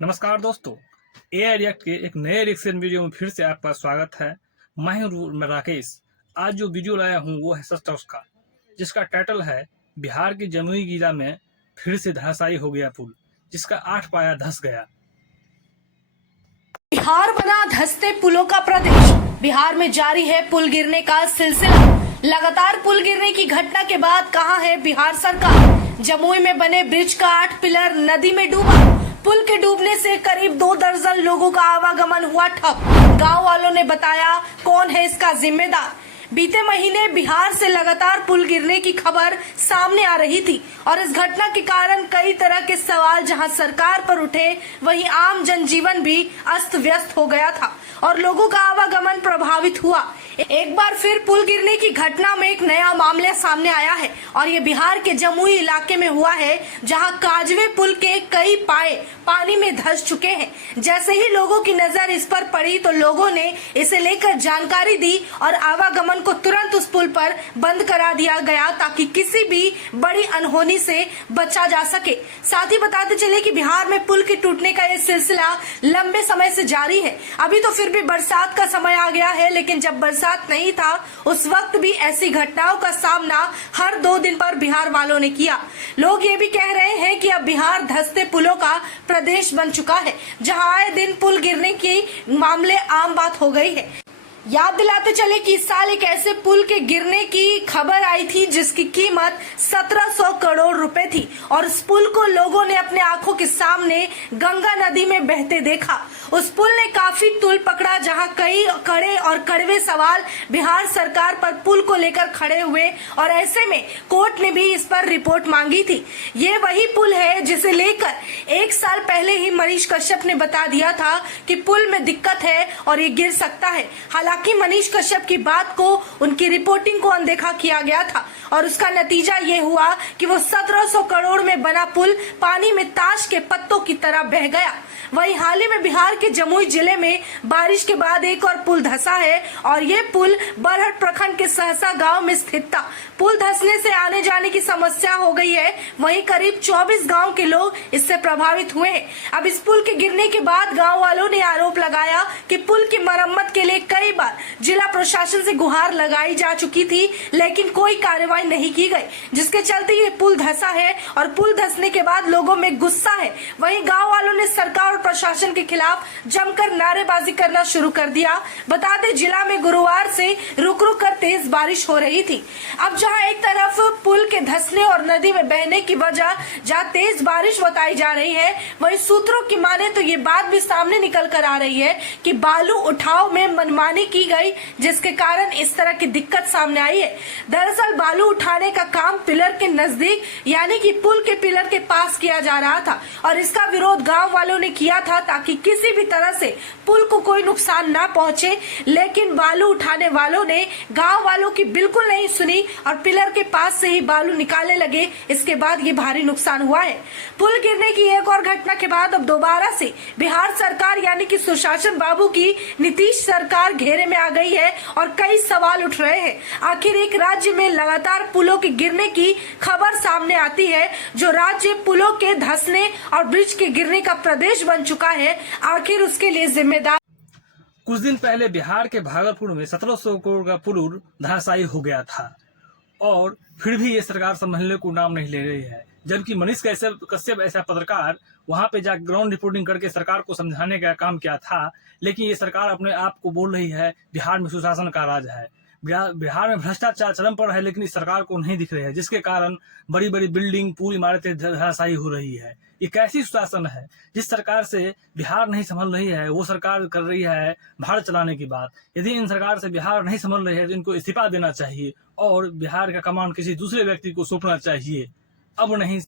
नमस्कार दोस्तों, AI react के एक नए रिएक्शन वीडियो में फिर से आपका स्वागत है। मैं हूं राकेश। आज जो वीडियो लाया हूं वो है सच का, जिसका टाइटल है बिहार के जमुई जिला में फिर से धराशायी हो गया पुल, जिसका 8 पाया धंस गया। बिहार बना धंसते पुलों का प्रदेश। बिहार में जारी है पुल गिरने का सिलसिला। लगातार पुल गिरने की घटना के बाद कहां है बिहार सरकार। जमुई में बने ब्रिज का 8 पिलर नदी में डूबा। पुल के डूबने से करीब 2 दर्जन लोगों का आवागमन हुआ ठप। गांव वालों ने बताया कौन है इसका जिम्मेदार। बीते महीने बिहार से लगातार पुल गिरने की खबर सामने आ रही थी और इस घटना के कारण कई तरह के सवाल जहां सरकार पर उठे, वहीं आम जनजीवन भी अस्त व्यस्त हो गया था और लोगों का आवागमन प्रभावित हुआ। एक बार फिर पुल गिरने की घटना में एक नया मामला सामने आया है और ये बिहार के जमुई इलाके में हुआ है, जहां काजवे पुल के कई पाए पानी में धंस चुके हैं। जैसे ही लोगों की नजर इस पर पड़ी तो लोगों ने इसे लेकर जानकारी दी और आवागमन को तुरंत उस पुल पर बंद करा दिया गया ताकि किसी भी बड़ी अनहोनी से बचा जा सके। साथ ही बताते चले कि बिहार में पुल के टूटने का ये सिलसिला लंबे समय से जारी है। अभी तो फिर भी बरसात का समय आ गया है, लेकिन जब बरसात नहीं था उस वक्त भी ऐसी घटनाओं का सामना हर 2 दिन पर बिहार वालों ने किया। लोग ये भी कह रहे हैं कि अब बिहार धंसते पुलों का प्रदेश बन चुका है, जहां आए दिन पुल गिरने के मामले आम बात हो गई है। याद दिलाते चले कि इस साल एक ऐसे पुल के गिरने की खबर आई थी जिसकी कीमत 1700 करोड़ रुपए थी और उस पुल को लोगों ने अपने आंखों के सामने गंगा नदी में बहते देखा। उस पुल ने काफी तूल पकड़ा, जहां कई कड़े और कड़वे सवाल बिहार सरकार पर पुल को लेकर खड़े हुए और ऐसे में कोर्ट ने भी इस पर रिपोर्ट मांगी थी। ये वही पुल है जिसे लेकर 1 साल पहले ही मनीष कश्यप ने बता दिया था कि पुल में दिक्कत है और ये गिर सकता है। हालांकि मनीष कश्यप की बात को, उनकी रिपोर्टिंग को अनदेखा किया गया था और उसका नतीजा ये हुआ कि वो 1700 करोड़ में बना पुल पानी में ताश के पत्तों की तरह बह गया। वहीं हाल ही में बिहार के जमुई जिले में बारिश के बाद एक और पुल धंसा है और ये पुल बरहट प्रखंड के सहसा गांव में स्थित था। पुल धंसने से आने जाने की समस्या हो गई है। वहीं करीब 24 गांव के लोग इससे प्रभावित हुए हैं। अब इस पुल के गिरने के बाद गांव वालों ने आरोप लगाया कि पुल की मरम्मत के लिए कई बार जिला प्रशासन से गुहार लगाई जा चुकी थी, लेकिन कोई कार्रवाई नहीं की गई, जिसके चलते ये पुल धंसा है और पुल धंसने के बाद लोगों में गुस्सा है। वहीं गाँव वालों ने सरकार और प्रशासन के खिलाफ जमकर नारेबाजी करना शुरू कर दिया। बता दें, जिला में गुरुवार से रुक रुक कर तेज बारिश हो रही थी। अब जहां एक तरफ पुल के धंसने और नदी में बहने की वजह जहां तेज बारिश बताई जा रही है, वहीं सूत्रों की माने तो ये बात भी सामने निकल कर आ रही है कि बालू उठाव में मनमानी की गई, जिसके कारण इस तरह की दिक्कत सामने आई है। दरअसल बालू उठाने का काम पिलर के नजदीक यानी कि पुल के पिलर के पास किया जा रहा था और इसका विरोध गाँव वालों ने किया था ताकि किसी भी तरह से पुल को कोई नुकसान ना पहुंचे, लेकिन बालू उठाने वालों ने गांव वालों की बिल्कुल नहीं सुनी और पिलर के पास से ही बालू निकालने लगे। इसके बाद ये भारी नुकसान हुआ है। पुल गिरने की एक और घटना के बाद अब दोबारा से बिहार सरकार यानी कि सुशासन बाबू की नीतीश सरकार घेरे में आ गई है और कई सवाल उठ रहे हैं। आखिर एक राज्य में लगातार पुलों के गिरने की खबर सामने आती है, जो राज्य पुलों के धंसने और ब्रिज के गिरने का प्रदेश बन चुका है, आखिर उसके लिए जिम्मेदार। कुछ दिन पहले बिहार के भागलपुर में 1700 करोड़ का पुल धराशायी हो गया था और फिर भी ये सरकार संभलने को नाम नहीं ले रही है, जबकि मनीष कश्यप ऐसा पत्रकार वहां पे जाकर ग्राउंड रिपोर्टिंग करके सरकार को समझाने का काम किया था। लेकिन ये सरकार अपने आप को बोल रही है बिहार में सुशासन का राज है, बिहार में भ्रष्टाचार चरम पर है, लेकिन इस सरकार को नहीं दिख रही है, जिसके कारण बड़ी बड़ी बिल्डिंग पूरी इमारतें धराशायी हो रही है। ये कैसी सुशासन है? जिस सरकार से बिहार नहीं संभल रही है वो सरकार कर रही है भारत चलाने की बात। यदि इन सरकार से बिहार नहीं संभल रही है तो इनको इस्तीफा देना चाहिए और बिहार का कमान किसी दूसरे व्यक्ति को सौंपना चाहिए, अब नहीं।